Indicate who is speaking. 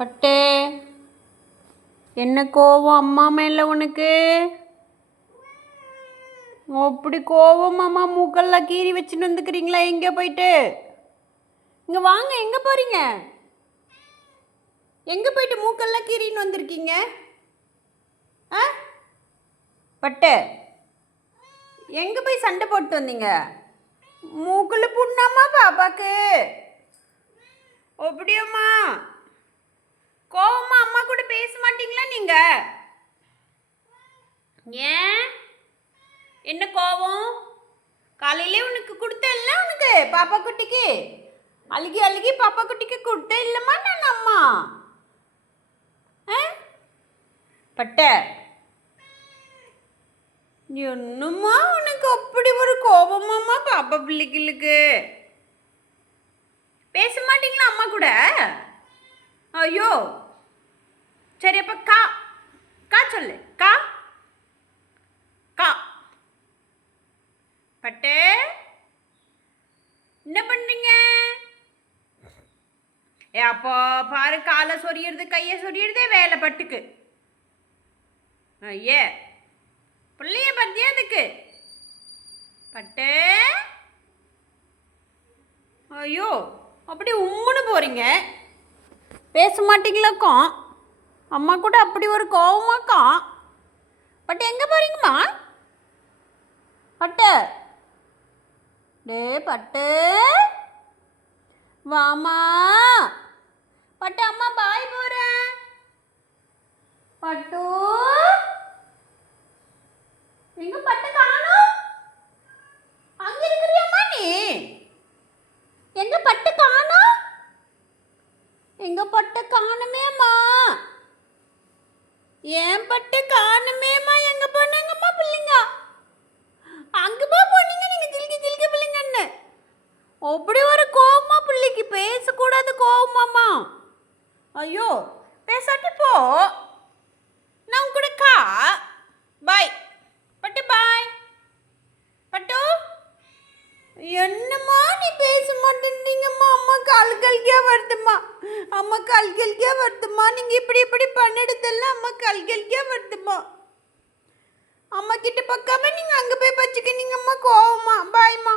Speaker 1: பட்டே என்ன கோவம் அம்மா மேல உனக்கு? அப்படி கோவம் அம்மா மூக்கெல்லாம் கீறி வச்சுட்டு வந்துக்கிறீங்களா? எங்கே போயிட்டு? இங்கே வாங்க எங்கே போகிறீங்க எங்கே போயிட்டு மூக்கெல்லாம் கீறின்னு வந்திருக்கீங்க? ஆ? பட்டு எங்கே போய் சண்டை போட்டு வந்தீங்க? மூக்கில் புண்ணாமா பாப்பாக்கு? அப்படியாம்மா கோவமா அம்மா கூட பேச மாட்டீங்களா நீங்க? ஏன்? என்ன கோவம்? காலையிலே உனக்கு கொடுத்தேன்ல உனக்கு பாப்பா குட்டிக்கு? அழுகி அழுகி பாப்பா குட்டிக்கு கொடுத்தேன் இல்லைம்மா நான் அம்மா? ஆ? பட்ட. என்னம்மா உனக்கு அப்படி ஒரு கோபமாம்மா பாப்பா பிள்ளைகளுக்கு? பேச மாட்டீங்களா அம்மா கூட? ஐயோ. சரி அப்ப கா. கா சொல்லு. கா. கா. பட்டு. என்ன பண்ணீங்க? ஏ அப்போ பாரு காலை சொரியிறது கையை சொரியிறதே வேலை பட்டுக்கு. ஐயே. பிள்ளைய பத்தியா அதுக்கு? பட்டு. ஐயோ. அப்படி உம்முன்னு போகிறீங்க பேச மாட்டீங்களாக்கும் அம்மா கூட அப்படி ஒரு கோவமாக்கும் பட் எங்கே போகிறீங்கம்மா பட்டு. டே பட்டு. வாமா பட்டு அம்மா பாய் போகிறேன் பட்டு எங்க பட்டு காணோம் அங்க இருக்கிறியம்மா நீ எங்க பட்டு காணோம் எங்க பட்டு காணுமேம்மா? ஏன் பட்டு காணுமேம்மா எங்க போனாங்கம்மா பிள்ளைங்க. அங்கே போ போனீங்க நீங்க ஜில்கி ஜில்கி பிள்ளைங்கன்னு. அப்படி ஒரு கோவமா பிள்ளைக்கு பேசக்கூடாது கோவமாம்மா. ஐயோ பேசாட்டி போ. நான் கூட கா பாய் பட்டு பாய் பட்டு என்னம்மா நீ பேச மாட்டேன்றீங்கம்மா. அம்மா கால் கல்கியா வருதும்மா. அம்மா கால் கல்கியா வருதும்மா. நீங்கள் இப்படி இப்படி பண்ணிடுதெல்லாம் அம்மா கால் கல்கியா வருதும்மா. அம்மா கிட்ட பக்காம நீங்கள் அங்கே போய் பச்சுக்கினீங்கம்மா கோவமா பாய்மா.